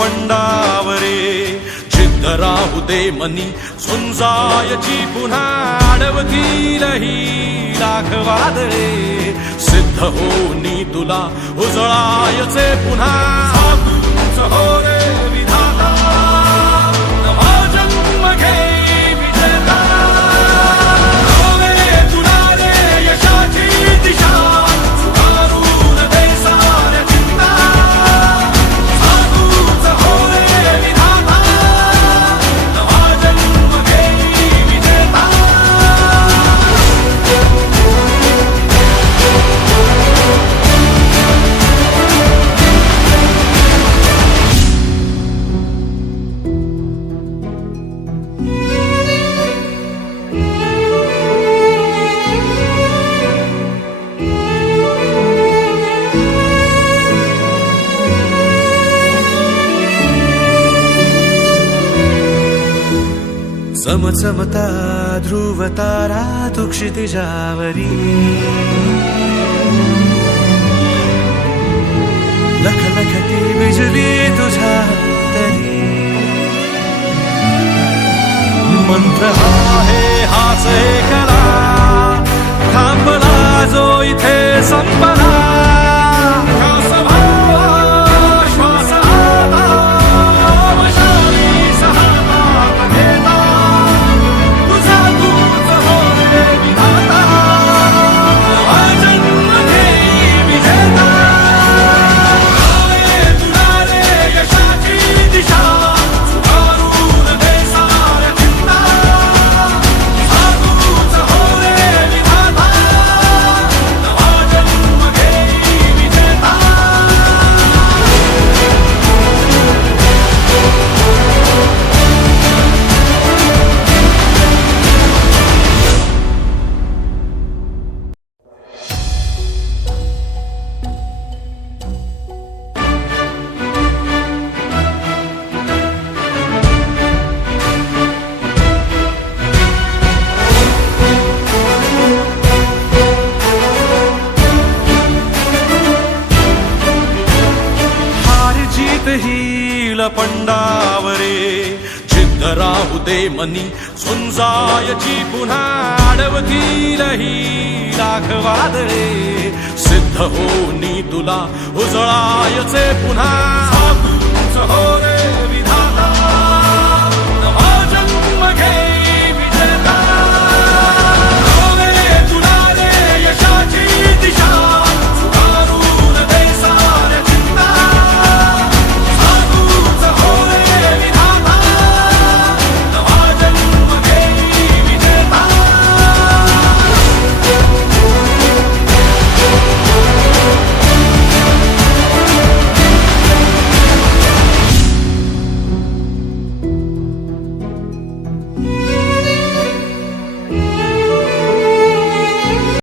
पंडावरे जिद्द राहू दे मनी झुंजायची पुन्हा अडवतील ही लाख वादळे सिद्ध होनी तुला उजळायचे पुन्हा साधूच हो रे विधाता नवा जन्म घे विजेता हो रे तुला रे यशाची दिशा सुधारून दे साऱ्या चिंता साधूच हो रे विधाता नवा जन्म घे विजेता चमचमता ध्रुव तारा तू क्षितिजावरी लख लखती बिजली तुझ्या तरी मंत्र आहे हाच एकला थांबला जो इथे संपला श्वास भावा श्वास आता वशाली सहाता घेता तुझा तूच हो रे विधाता नवा जन्म घे विजेता काय तुला रे यशाची दिशा सुधारून दे साऱ्या चिंता साधूच हो रे विधाता नवा जन्म घे विजेता हार जीत हील पंडावरे जिद्द राहू दे मनी झुंजायची पुन्हा अडवतील ही लाख वादळे सिद्ध होनी तुला उजळायचे पुन्हा साधूच हो रे